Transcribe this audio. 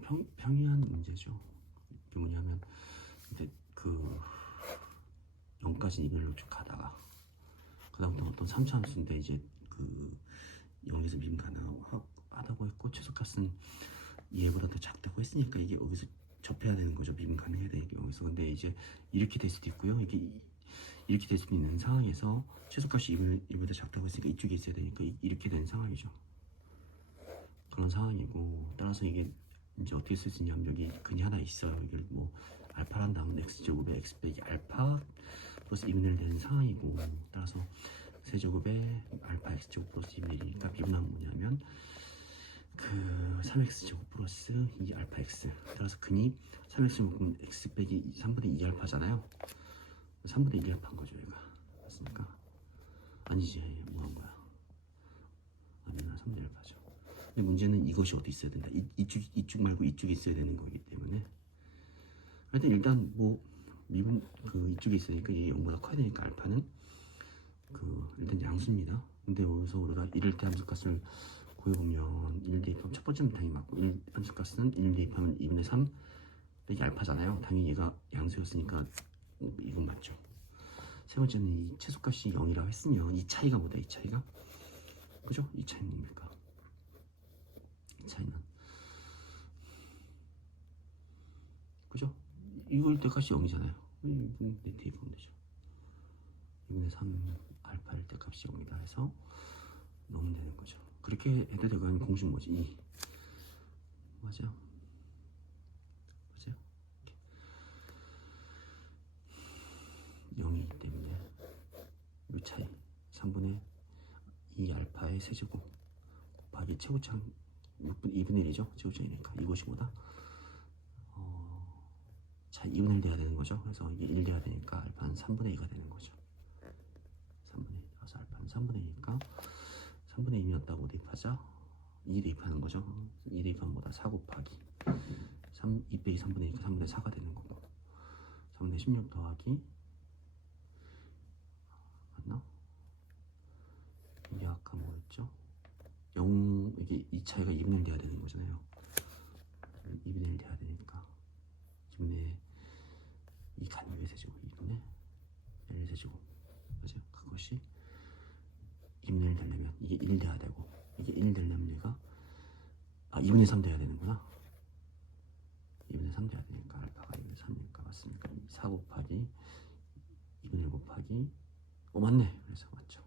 평, 평이한 문제죠. 이게 뭐냐면 이제 그 0까지 이별로 쭉 가다가 그다음부터 어떤 3차 함수인데 이제 그 0에서 미분 가능하고 하- 하다고 했고 최소값은 얘보다 더 작다고 했으니까 이게 여기서 접해야 되는 거죠. 미분 가능해야 되니까 여기서 근데 이제 이렇게 될 수도 있고요. 이게 이- 이렇게 될 수도 있는 상황에서 최소값이 2분, 2보다 작다고 했으니까 이쪽에 있어야 되니까 이- 이렇게 된 상황이죠. 그런 상황이고 따라서 이게 이제 어떻게 쓸 수 있냐면 여기 근이 하나 있어요. 이걸 뭐 알파란 다음 x 제곱에 x 빼기 알파 플러스 2분의 1 되는 상황이고 따라서 세제곱에 알파 x 제곱 플러스 2분의 1이니까 미분하면 뭐냐면 그 3x 제곱 플러스 2 알파 x 따라서 근이 3x 묶으면 x 빼기 3분의 2 알파잖아요 3분의 1 알파인 거죠 얘가 맞습니까? 아니지 뭐 한 거야 아니나 3분의 1 알파죠 근데 문제는 이것이 어디 있어야 된다 이, 이쪽, 이쪽 말고 이쪽에 있어야 되는 거기 때문에 하여튼 일단 뭐 미분 그 이쪽에 있으니까 이게 0보다 커야 되니까 알파는 그 일단 양수입니다. 근데 여기서 우리가 이럴 때 함수값을 구해보면 1 대입하면 첫 번째는 당연히 맞고 1 함수값은 1 대입하면 2분의 3 빼기 알파잖아요. 당연히 얘가 양수였으니까 이건 맞죠. 세 번째는 이 최소값이 0이라고 했으면 이 차이가 뭐다 이 차이가 그죠? 이 차이는 뭡니까? 이 차이는 그죠? 이걸 때값이 0이잖아요. 이분 내 대입하면 되죠. 2분의 3 알파일 때 값이 0이다 해서 넣으면 되는 거죠. 그렇게 해도 되고 하는 공식 뭐지? 2 맞아요? 맞아요? 이렇게. 0이기 때문에 이 차이 3분의 2 알파의 세제곱 곱하기 최고창 6분 2분의 1이죠? 최고창이니까 이것이 뭐다? 어, 자 2분의 1 돼야 되는 거죠. 그래서 이게 1 돼야 되니까 알파는 3분의 2가 되는 거죠. 3분의 2 그래서 알파는 3분의 2니까 3분의 2였다고 대입하자 2 대입하는 거죠 2 대입하면 뭐다 4 곱하기 3, 2 빼기 3분의 2니까 3분의 4가 되는 거고 3분의 16 더하기 맞나? 이게 아까 뭐였죠? 0 이게 이 차이가 2분의 1 돼야 되는 거잖아요 2분의 1 돼야 되니까 2분의 이 간유의 세제곱 2분의 1 세제곱 맞아요. 그것이 2분의 1 되려면 이게 1 돼야 되고 이게 1 되려면 얘가 아 2분의 3 돼야 되는구나. 2분의 3 돼야 되니까 알파가 2분의 3이니까 맞습니까? 4 곱하기 2분의 1 곱하기 어 맞네. 그래서 맞죠